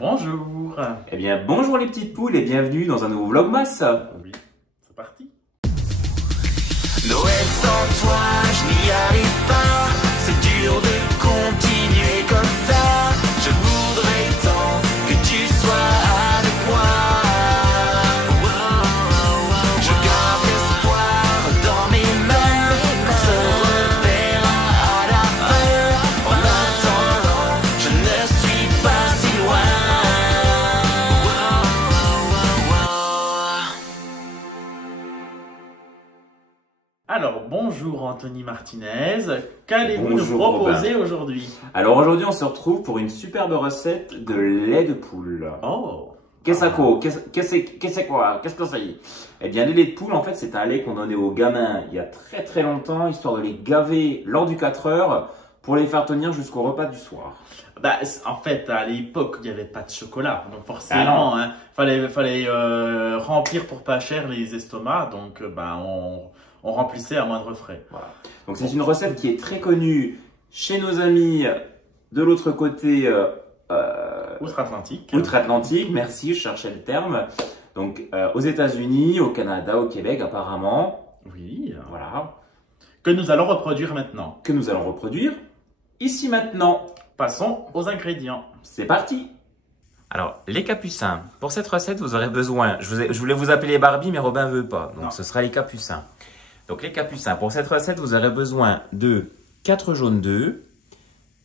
Bonjour. Eh bien, bonjour les petites poules et bienvenue dans un nouveau Vlogmas. Oui, c'est parti. Noël sans toi, je n'y arrive pas. C'est dur de continuer comme ça. Je voudrais tant que tu sois avec moi. Je garde l'espoir dans mes mains. On se reverra à la fin. En attendant, je ne suis pas si loin. Alors, bonjour Anthony Martinez. Qu'allez-vous nous Bonjour, proposer aujourd'hui? Alors aujourd'hui, on se retrouve pour une superbe recette de lait de poule. Oh. Qu'est-ce que c'est quoi? Qu'est-ce que c'est? Eh bien, le lait de poule, en fait, c'est un lait qu'on donnait aux gamins il y a très longtemps, histoire de les gaver lors du 4 heures pour les faire tenir jusqu'au repas du soir. Bah, en fait, à l'époque, il n'y avait pas de chocolat. Donc forcément, fallait remplir pour pas cher les estomacs. Donc, on remplissait à moindre frais. Voilà. Donc c'est une recette qui est très connue chez nos amis de l'autre côté Outre-Atlantique. outre-Atlantique. Merci, je cherchais le terme. Donc aux États-Unis, au Canada, au Québec apparemment. Oui. Voilà. Que nous allons reproduire maintenant. Que nous allons reproduire ici maintenant. Passons aux ingrédients. C'est parti. Alors, les capucins. Pour cette recette, vous aurez besoin, je voulais vous appeler Barbie, mais Robin veut pas. Donc, Non. ce sera les capucins. Donc, les capucins. Pour cette recette, vous aurez besoin de 4 jaunes d'œufs,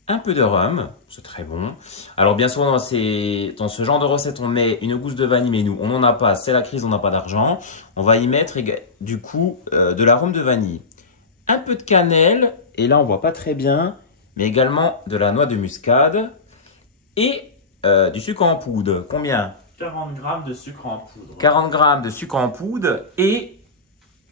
un peu de rhum, c'est très bon. Alors, bien sûr, dans ce genre de recette, on met une gousse de vanille, mais nous, on n'en a pas. C'est la crise, on n'a pas d'argent. On va y mettre, du coup, de l'arôme de vanille. Un peu de cannelle, et là, on voit pas très bien, mais également de la noix de muscade et du sucre en poudre. Combien? 40 grammes de sucre en poudre. 40 grammes de sucre en poudre et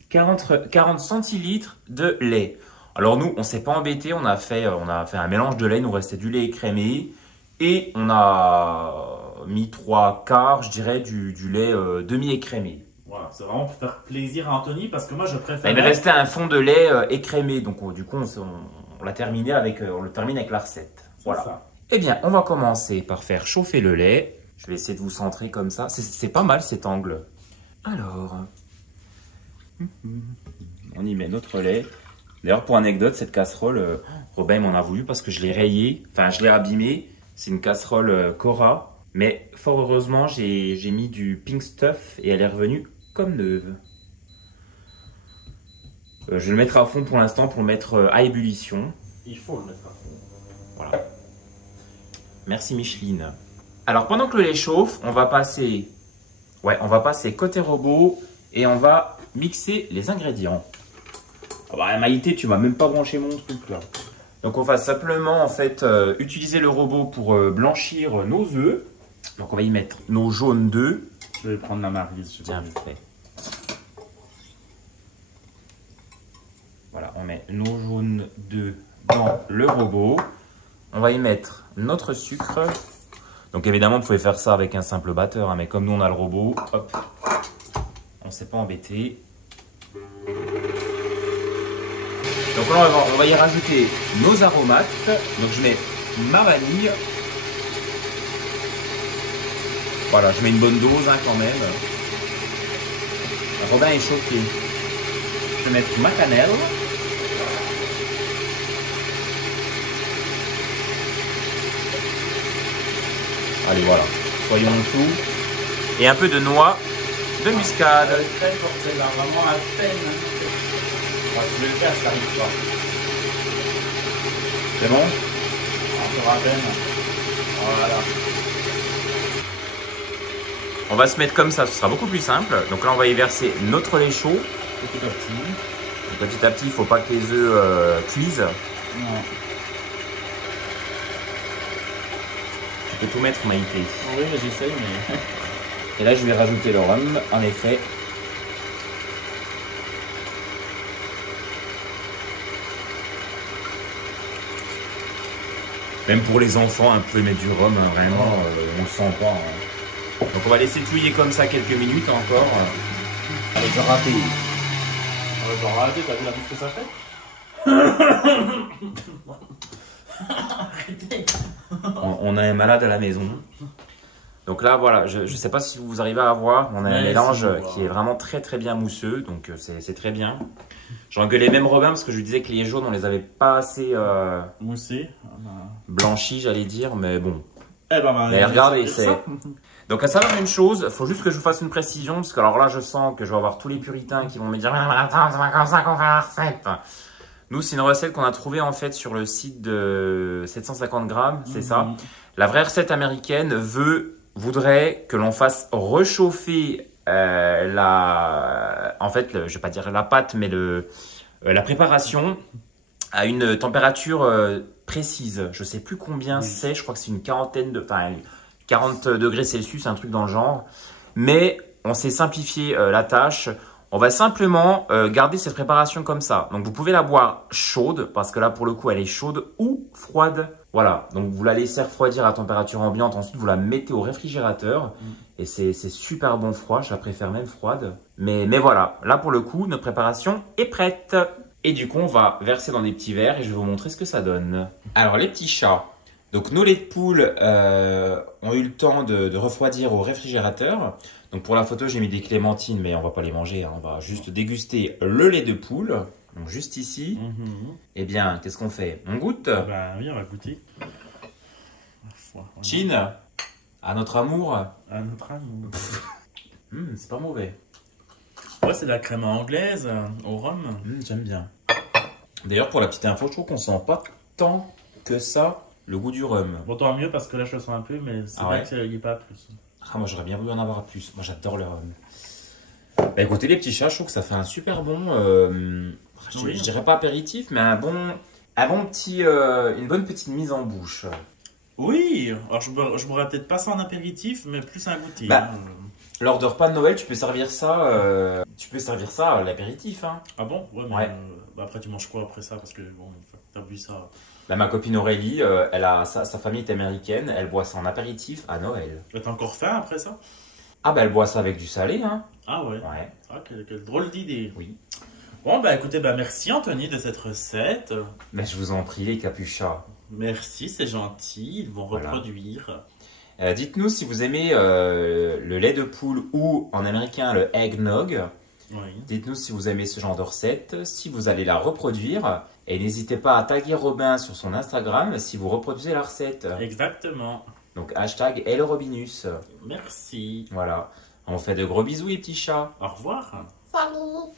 40 centilitres de lait. Alors nous, on s'est pas embêté, on a fait un mélange de lait, il nous restait du lait écrémé et on a mis 3 quarts, je dirais, du lait demi-écrémé. Voilà, c'est vraiment pour faire plaisir à Anthony parce que moi je préfère. Il me restait un fond de lait écrémé, donc du coup on l'a terminé on le termine avec la recette. Voilà. Ça. Eh bien, on va commencer par faire chauffer le lait. Je vais essayer de vous centrer comme ça. C'est pas mal cet angle. Alors, on y met notre lait. D'ailleurs, pour anecdote, cette casserole, Robin m'en a voulu parce que je l'ai rayée. Enfin, je l'ai abîmée. C'est une casserole Cora. Mais fort heureusement, j'ai mis du pink stuff et elle est revenue comme neuve. Je vais le mettre à fond pour l'instant pour le mettre à ébullition. Il faut le mettre à fond. Voilà. Merci Micheline. Alors pendant que le lait chauffe, on va passer côté robot et on va mixer les ingrédients. Ah bah Maïté, tu m'as même pas branché mon truc là. Donc on va simplement en fait utiliser le robot pour blanchir nos œufs. Donc on va y mettre nos jaunes d'œufs. Je vais prendre la maryse. Bien fait. Voilà, on met nos jaunes d'œufs dans le robot. On va y mettre notre sucre. Donc évidemment, vous pouvez faire ça avec un simple batteur, hein, mais comme nous on a le robot, hop, on ne s'est pas embêté. Donc là, on va y rajouter nos aromates. Donc je mets ma vanille. Voilà, je mets une bonne dose hein, quand même. Robin est choqué. Je vais mettre ma cannelle. Allez, voilà. Soyons fous. Et un peu de noix de muscade. C'est là, vraiment à peine. Parce que le faire, ça n'arrive pas. C'est bon? Encore à peine. Voilà. On va se mettre comme ça, ce sera beaucoup plus simple. Donc là, on va y verser notre lait chaud. Petit à petit. Et petit à petit, il ne faut pas que les œufs cuisent. Non. Tu peux tout mettre, Maïté. Oui, mais j'essaye, mais. Et là, je vais rajouter le rhum, en effet. Même pour les enfants, hein, vous pouvez mettre du rhum, hein, vraiment, on ne le sent pas. Hein. Donc on va laisser touiller comme ça quelques minutes encore. Allez, je raté. On va pas rater, t'as vu la bouffe que ça fait? Arrêtez. On a un malade à la maison. Donc là, voilà, je ne sais pas si vous arrivez à voir, on a un Ouais, mélange si, je vois. qui est vraiment très très bien mousseux, donc c'est très bien. J'ai engueulé même Robin parce que je lui disais que les jaunes, on les avait pas assez Moussé. blanchis, j'allais dire, mais bon. Eh ben, bah, Mais regardez, c'est c'est... ça. Donc à savoir une chose, il faut juste que je vous fasse une précision, parce que alors là, je sens que je vais avoir tous les puritains qui vont me dire « Mais attends, c'est pas comme ça qu'on fait la recette !» Nous, c'est une recette qu'on a trouvée en fait sur le site de 750 grammes, c'est ça. La vraie recette américaine voudrait que l'on fasse réchauffer en fait, je vais pas dire la pâte, mais la préparation à une température précise. Je sais plus combien c'est, je crois que c'est une quarantaine enfin 40 degrés Celsius, un truc dans le genre. Mais on s'est simplifié la tâche. On va simplement garder cette préparation comme ça. Donc vous pouvez la boire chaude, parce que là pour le coup elle est chaude, ou froide. Voilà, donc vous la laissez refroidir à température ambiante, ensuite vous la mettez au réfrigérateur. Et c'est super bon froid, je la préfère même froide. Mais voilà, là pour le coup, notre préparation est prête. Et du coup, on va verser dans des petits verres et je vais vous montrer ce que ça donne. Alors les petits chats. Donc nos laits de poule ont eu le temps de refroidir au réfrigérateur. Donc pour la photo, j'ai mis des clémentines, mais on va pas les manger, hein. On va juste déguster le lait de poule. Donc juste ici. Eh bien, qu'est-ce qu'on fait? On goûte? Bah oui, on va goûter. Chin, à notre amour. À notre amour. C'est pas mauvais. Ouais, c'est de la crème anglaise au rhum. J'aime bien. D'ailleurs, pour la petite info, je trouve qu'on sent pas tant que ça le goût du rhum. Bon, tant mieux parce que là je le sens un peu, mais c'est vrai qu'il n'y a pas plus. Ah, moi j'aurais bien voulu en avoir plus. Moi j'adore le rhum. Bah écoutez les petits chats, je trouve que ça fait un super bon, je dirais pas apéritif, mais un bon petit, une bonne petite mise en bouche. Oui, alors je boirais peut-être pas ça en apéritif, mais plus un goûter. Bah, lors de repas de Noël, tu peux servir ça à l'apéritif. Hein. Ah bon? Ouais, mais Ouais. Bah après tu manges quoi après ça? Parce que bon, une fois que t'as bu ça. Bah, ma copine Aurélie, sa famille est américaine, elle boit ça en apéritif à Noël. T'as encore faim après ça? Ah bah elle boit ça avec du salé, hein. Ah ouais. Ouais. Ah, quelle drôle d'idée. Oui. Bon, bah écoutez, bah merci Anthony de cette recette. Mais je vous en prie les capuchas. Merci, c'est gentil, ils vont Voilà. reproduire. Dites-nous si vous aimez le lait de poule ou en américain le eggnog. Oui. Dites-nous si vous aimez ce genre de recette, si vous allez la reproduire. Et n'hésitez pas à taguer Robin sur son Instagram si vous reproduisez la recette. Exactement. Donc hashtag #LRobinus. Merci. Voilà. On fait de gros bisous les petits chats. Au revoir. Salut.